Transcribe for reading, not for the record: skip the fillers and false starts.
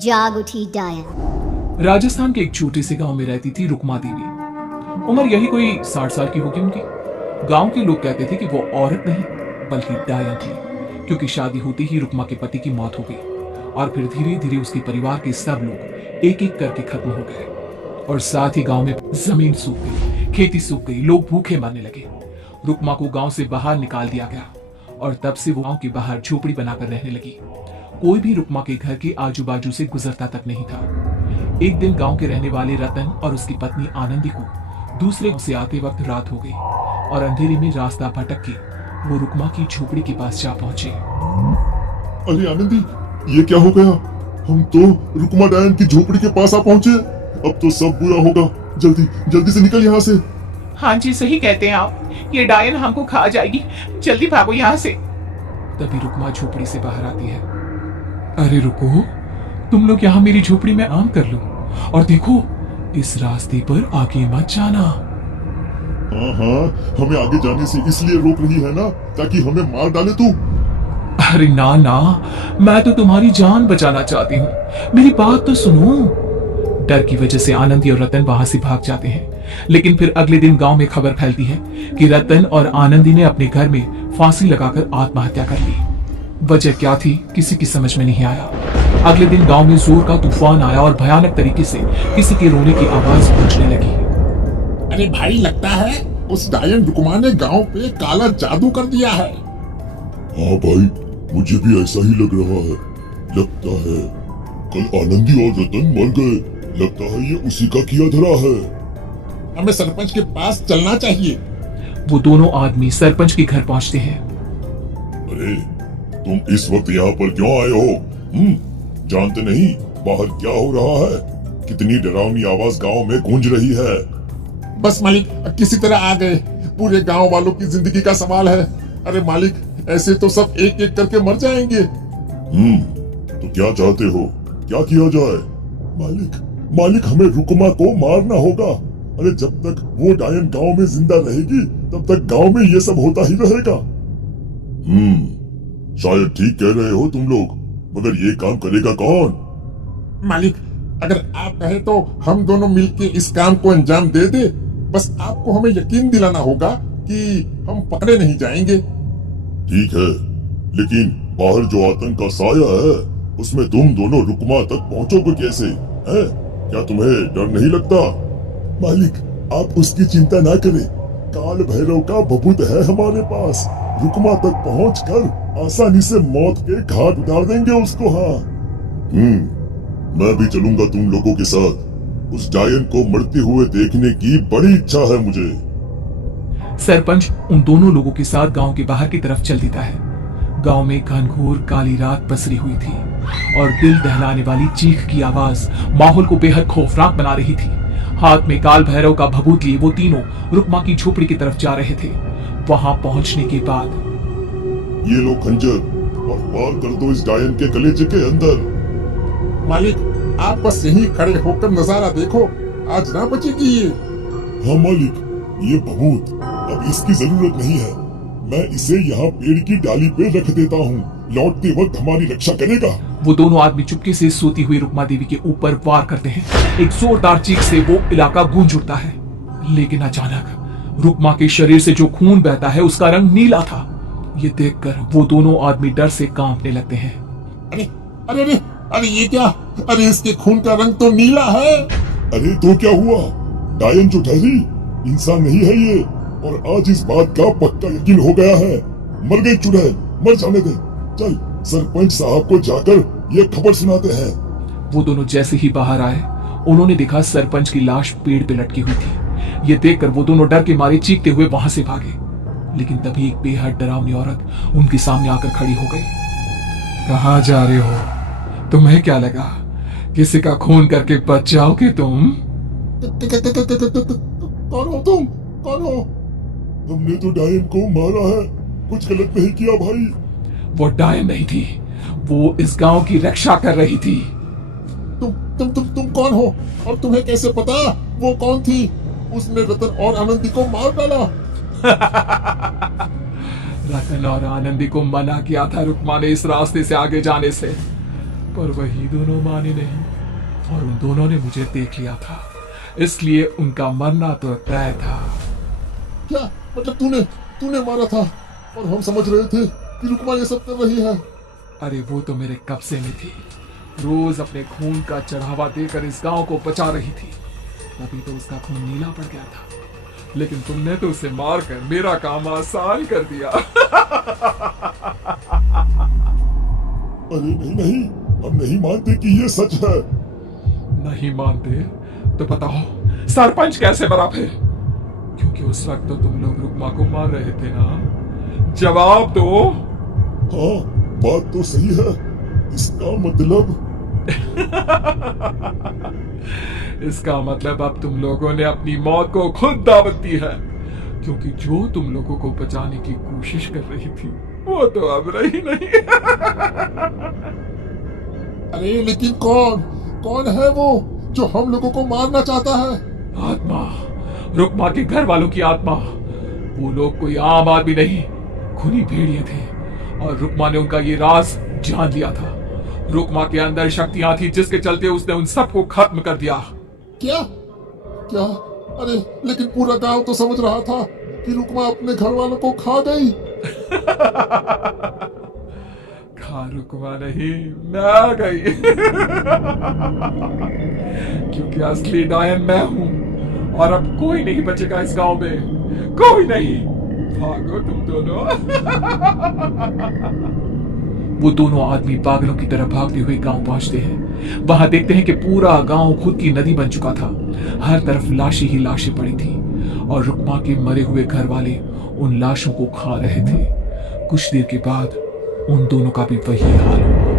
जाग उठी डायन। राजस्थान के एक छोटे से गांव में रहती थी रुक्मा देवी। उम्र यही कोई 60 साल की होगी उनकी। गांव के लोग कहते थे कि वो औरत नहीं बल्कि डायन थी, क्योंकि शादी होते ही रुक्मा के पति की मौत हो गई और फिर धीरे धीरे उसके परिवार के सब लोग एक एक करके खत्म हो गए और साथ ही गांव में जमीन सूख गई, खेती सूख गई, लोग भूखे मरने लगे। रुक्मा को गांव से बाहर निकाल दिया गया और तब से वो गांव के बाहर झोपड़ी बनाकर रहने लगी। कोई भी रुक्मा के घर के आजू बाजू से गुजरता तक नहीं था। एक दिन गांव के रहने वाले रतन और उसकी पत्नी आनंदी को दूसरे गांव से आते वक्त रात हो गई और अंधेरे में रास्ता भटक के वो रुक्मा की झोपड़ी के पास जा पहुंचे। अरे आनंदी, ये क्या हो गया? हम तो रुक्मा डायन की झोपड़ी के पास आ पहुंचे। अब तो सब बुरा होगा। जल्दी जल्दी से निकल यहाँ से। हाँ जी, सही कहते हैं आप, ये डायन हमको खा जाएगी, जल्दी भागो यहाँ से। तभी रुक्मा झोपड़ी से बाहर आती है। अरे रुको, तुम लोग यहाँ मेरी झोपड़ी में आराम कर लो और देखो इस रास्ते पर आगे मत जाना। हाँ हाँ, हमें आगे जाने से इसलिए रोक रही है ना ताकि हमें मार डाले तू। अरे ना ना, मैं तो तुम्हारी जान बचाना चाहती हूँ, मेरी बात तो सुनो। डर की वजह से आनंदी और रतन वहां से भाग जाते हैं, लेकिन फिर अगले दिन गांव में खबर फैलती है कि रतन और आनंदी ने अपने घर में फांसी लगाकर आत्महत्या कर ली। वजह क्या थी किसी की समझ में नहीं आया। अगले दिन गांव में जोर का तूफान आया और भयानक तरीके से किसी के रोने की आवाज गूंजने लगी। अरे भाई, लगता है उस डायन रुक्मा ने गांव पे काला जादू कर दिया है। हाँ भाई, मुझे भी ऐसा ही लग रहा है। लगता है कल आनंदी और रतन मर गए। लगता है ये उसी का किया धरा है। हमें सरपंच के पास चलना चाहिए। वो दोनों आदमी सरपंच के घर पहुंचते हैं। अरे तुम इस वक्त यहाँ पर क्यों आए हो? जानते नहीं बाहर क्या हो रहा है? कितनी डरावनी आवाज गांव में गूंज रही है। बस मालिक, किसी तरह आ गए। पूरे गांव वालों की जिंदगी का सवाल है। अरे मालिक, ऐसे तो सब एक एक करके मर जाएंगे। तो क्या चाहते हो, क्या किया जाए? मालिक, हमें रुक्मा को मारना होगा। अरे जब तक वो डायन गांव में जिंदा रहेगी तब तक गांव में ये सब होता ही रहेगा। शायद ठीक कह रहे हो तुम लोग, मगर ये काम करेगा कौन? मालिक, अगर आप कहे तो हम दोनों मिलके इस काम को अंजाम दे दे। बस आपको हमें यकीन दिलाना होगा कि हम पकड़े नहीं जाएंगे। ठीक है, लेकिन बाहर जो आतंक का साया है उसमें तुम दोनों रुक्मा तक पहुंचोगे कैसे? हैं? क्या तुम्हें डर नहीं लगता? मालिक, आप उसकी चिंता ना करें। काल भैरव का भभूत है हमारे पास। रुक्मा तक पहुंचकर आसानी से मौत के घाट उतार देंगे उसको। हाँ, मैं भी चलूंगा तुम लोगों के साथ। उस डायन को मरते हुए देखने की बड़ी इच्छा है मुझे। सरपंच उन दोनों लोगों के साथ गांव के बाहर की तरफ चल देता है। गांव में घनघोर काली रात पसरी हुई थी और दिल दहलाने वाली चीख की आवाज माहौल को बेहद खौफनाक बना रही थी। हाथ में काल भैरव का भभूत लिए वो तीनों रुक्मा की झोपड़ी की तरफ जा रहे थे। वहां पहुंचने के बाद ये लो खंजर और वार कर दो इस डायन के कलेजे के अंदर। मालिक, आप बस यहीं खड़े होकर नजारा देखो, आज ना बचेगी ये। हाँ मालिक, ये भभूत अब इसकी जरूरत नहीं है। मैं इसे यहाँ पेड़ की डाली पे रख देता हूँ। लौटते वक्त हमारी रक्षा करेगा। वो दोनों आदमी चुपके से सोती हुई रुक्मा देवी के ऊपर वार करते हैं। एक जोरदार चीख से वो इलाका गूंज उठता है, लेकिन अचानक रुक्मा के शरीर से जो खून बहता है उसका रंग नीला था। ये देखकर वो दोनों आदमी डर से कांपने लगते हैं। अरे अरे अरे अरे, ये क्या? अरे इसके खून का रंग तो नीला है। अरे तो क्या हुआ? डायन जो ठहरी इंसान नहीं है ये, और आज इस बात का पक्का यकीन हो गया है। मर गई चुड़ैल, मर जाने दे। चल सरपंच साहब को जाकर ये खबर सुनाते हैं। वो दोनों जैसे ही बाहर आए उन्होंने देखा सरपंच की लाश पेड़ पे लटकी हुई थी। ये देखकर वो दोनों डर के मारे चीखते हुए वहां से भागे, लेकिन तभी एक बेहद डरावनी औरत उनके सामने आकर खड़ी हो गई। कहाँ जा रहे हो? तुम्हें क्या लगा किसी का खून करके बच जाओगे तुम? कौन हो तुम? कौन हो? हमने तो डायन को मारा है, कुछ गलत नहीं किया भाई। वो डायन नहीं थी, वो इस गांव की रक्षा कर रही थी। तुम कौन हो और तुम्हें कैसे पता वो कौन थी? उसने रतन और आनंदी को मार डाला। रतन और आनंदी को मना किया था रुक्मा ने इस रास्ते से आगे जाने से, पर वही दोनों माने नहीं और उन दोनों ने मुझे देख लिया था, इसलिए उनका मरना तो तय था। क्या मतलब तूने मारा था और हम समझ रहे थे कि रुकमा ये सब कर रही है। अरे वो तो मेरे कब्जे में थी, रोज अपने खून का चढ़ावा देकर इस गांव को बचा रही थी। तभी तो उसका खून नीला पड़ गया था, लेकिन तुमने तो उसे मारकर मेरा काम आसान कर दिया। अरे नहीं नहीं, हम नहीं मानते कि ये सच है। नहीं मानते तो बताओ सरपंच कैसे मरा फिर? क्योंकि उस वक्त तो तुम लोग रुकमा को मार रहे थे ना। जवाब दो। हाँ, बात तो सही है। इसका मतलब इसका मतलब अब तुम लोगों ने अपनी मौत को खुद दावत दी है, क्योंकि जो तुम लोगों को बचाने की कोशिश कर रही थी वो तो अब रही नहीं। अरे लेकिन कौन है वो जो हम लोगों को मारना चाहता है? आत्मा, रुकमा के घर वालों की आत्मा। वो लोग कोई आम आदमी नहीं, खूनी भेड़िए थे और रुकमा ने उनका ये राज जान लिया था। रुकमा के अंदर शक्तियां थी जिसके चलते उसने उन सबको खत्म कर दिया। क्या? अरे लेकिन पूरा गांव तो समझ रहा था कि रुकमा अपने घर वालों को खा गई। खा रुकमा नहीं, मैं गई। क्योंकि असली डायन मैं हूं और अब कोई नहीं बचेगा इस गांव में, कोई नहीं। भागो तुम दोनों। वो दोनों आदमी पागलों की तरह भागते हुए गांव पहुंचते हैं। वहां देखते हैं कि पूरा गांव खुद की नदी बन चुका था। हर तरफ लाशें ही लाशें पड़ी थी और रुकमा के मरे हुए घर वाले उन लाशों को खा रहे थे। कुछ देर के बाद उन दोनों का भी वही हाल हुआ।